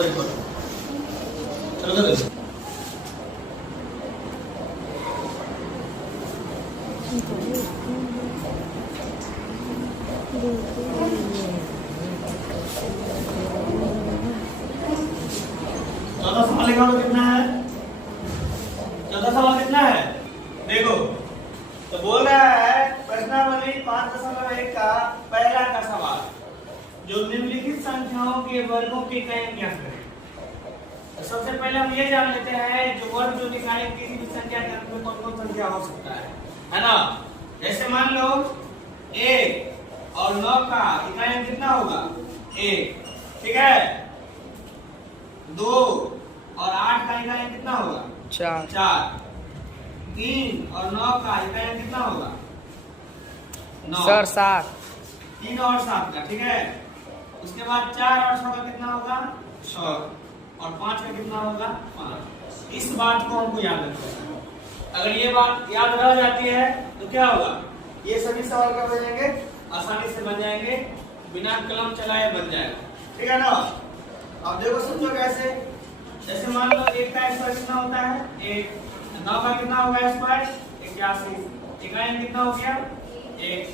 Very good. चलो करो। चौथा सवाल लिखा हुआ कितना है? चौथा सवाल कितना है? देखो तो बोल रहा है प्रश्नावली 5.1 का पहला का सवाल, जो निम्नलिखित संख्याओं के वर्गों की इकाइयां क्या करें। तो सबसे पहले हम ये जान लेते हैं जो वर्ग जो निकालेंगे किसी भी संख्या के अंक में कौन कौन संख्या हो सकता है ना। जैसे मान लो 1 और 9 का इकाइयां कितना होगा? 1, ठीक है। 2 और 8 का इकाइयां कितना होगा? 4। 3 और 9 का इकाइयां कितना होगा? 9 सर 7। 3 और 7 का, ठीक है। उसके बाद 4 और 6 का कितना होगा? 6 और 5 का कितना होगा? 5। इस बात को हमको याद रखना है। अगर ये बात याद रह जाती है तो क्या होगा? ये सभी सवाल क्या बन जाएंगे? आसानी से बन जाएंगे, बिना कलम चलाए बन जाएगा, ठीक है ना। अब देखो समझो कैसे। जैसे मान लो 1 का स्क्वायर कितना होता है? 1। 9 का कितना होगा स्क्वायर? 81। इकाई कितना हो गया? 1।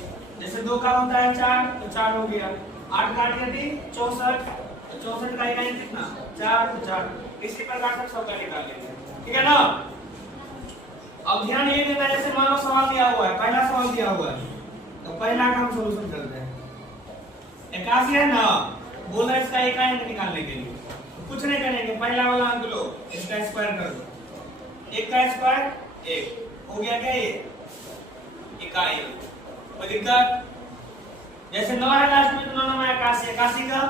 जैसे 2 का होता है 4 तो 4 हो गया। 8 काट के दी 64 तो 64 का इकाई कितना? 4 तो 4। इसी प्रकार से सबका निकाल लेंगे, ठीक है ना। अब ध्यान ये देना, जैसे मान लो सवाल दिया हुआ है, पहला सवाल दिया हुआ है तो पहला का हम सॉल्यूशन करते हैं। 81 है ना, बोला इसका इकाई अंक निकालने के लिए तो कुछ नहीं करेंगे, पहला वाला अंक लो, इसका स्क्वायर कर दो। 1 का स्क्वायर 1 हो गया, क्या ये इकाई अंक। कोई दिक्कत? जैसे 9 है लास्ट में तो 9 में 81, 81 का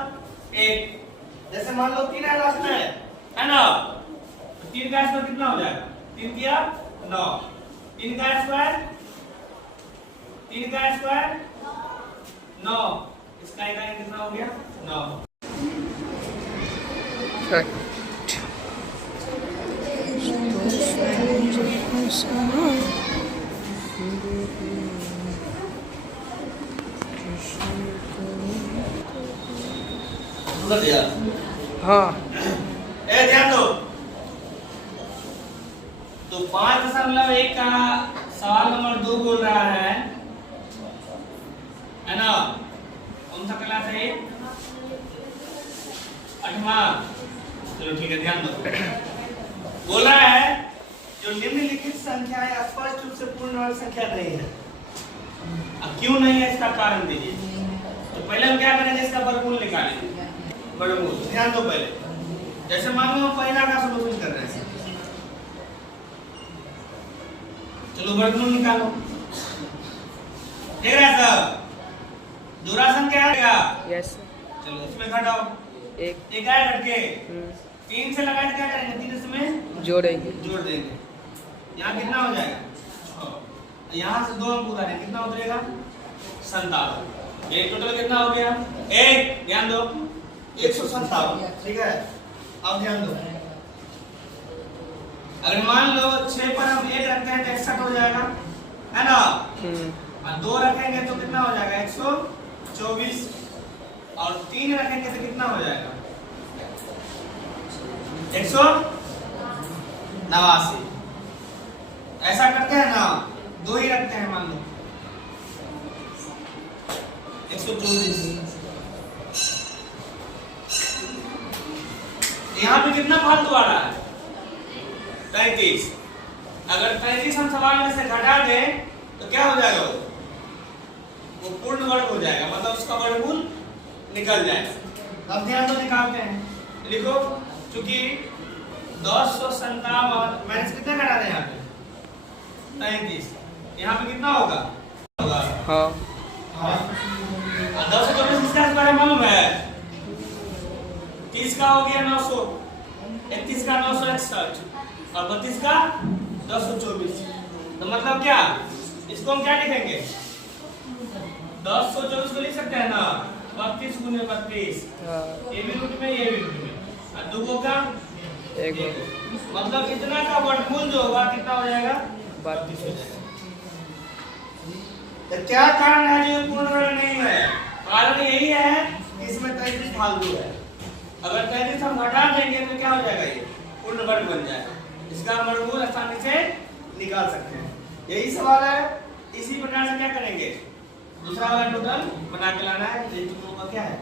1। जैसे मान लो 3 है लास्ट में, है ना, तो 3 का स्क्वायर कितना हो जाएगा? 3 किया 9। 3 का स्क्वायर 9, इसका इकाई कितना हो गया? 9। हाँ, ध्यान दो। तो 5.1 का सवाल नंबर 2 बोल रहा है ना। कौन सा क्लास है ये? 8वां। चलो ठीक है, ध्यान दो। बोल रहा है जो निम्नलिखित संख्याएं स्पष्ट रूप से पूर्ण वर्ग संख्या नहीं है। अब क्यों नहीं है इसका कारण दीजिए। तो पहले हम क्या करेंगे? इसका वर्गमूल निकालेंगे। वर्गमूल ध्यान दो पहले। जैसे मान लो हम पहला का सॉल्यूशन कर रहे हैं, चलो वर्गमूल निकालो। देख रहे हैं सब? दूरासन क्या आएगा? यस। चलो इसमें घटाओ। 1 आए घट के 3 से लगा के क्या करेंगे? 3 इसमें जोड़ देंगे। यहाँ कितना हो जाएगा? 6। यहाँ से 2 अंक उतारेंगे, कितना उतरेगा? 57। ये टोटल कितना हो गया? 1। ध्यान दो, 157, ठीक है। अब ध्यान दो, अगर मान लो 6 पर हम 1 रखते हैं तो 61 हो जाएगा, है ना। और 2 रखेंगे तो कितना हो जाएगा? 124। और 3 रखेंगे तो कितना हो जाएगा? 189। ऐसा करते हैं ना, 2 ही रखते हैं, मान लो 124। यहाँ पे कितना फालतू आ रहा है? 33। अगर 33 हम सवाल में से घटा दें तो क्या हो जाएगा? वो पूर्ण वर्ग हो जाएगा, मतलब उसका वर्गमूल निकल जाएगा। अब ध्यान दो, निकालते हैं। लिखो, चूंकि 1057 माइनस कितना घटा दें यहाँ पे? 33। यहाँ पे कितना होगा? हाँ। 1024 इसका स्क्वायर मालूम है? 30 का हो गया 900, 31 का 961 और 32 का 1024। तो मतलब क्या? इसको हम क्या लिखेंगे? 1024 को लिख सकते हैं ना, 32 गुने 32। ये भी रूट में, ये भी रूट में, और 2 का 1। मतलब इतना का वर्गमूल जो होगा कितना हो जाएगा? 32 हो जाएगा। तो क्या कारण है जो पूर्ण वर्ग नहीं है? कारण यही है कि इसमें 33 फालतू है। अगर 33 हम घटा देंगे तो क्या हो जाएगा, ये पूर्ण वर्ग बन जाएगा। इसका वर्गमूल आसानी से निकाल सकते हैं। यही सवाल है। इसी प्रकार से क्या करेंगे, दूसरा वाला टोटल बना के लाना है। ये तुम लोगों का क्या है,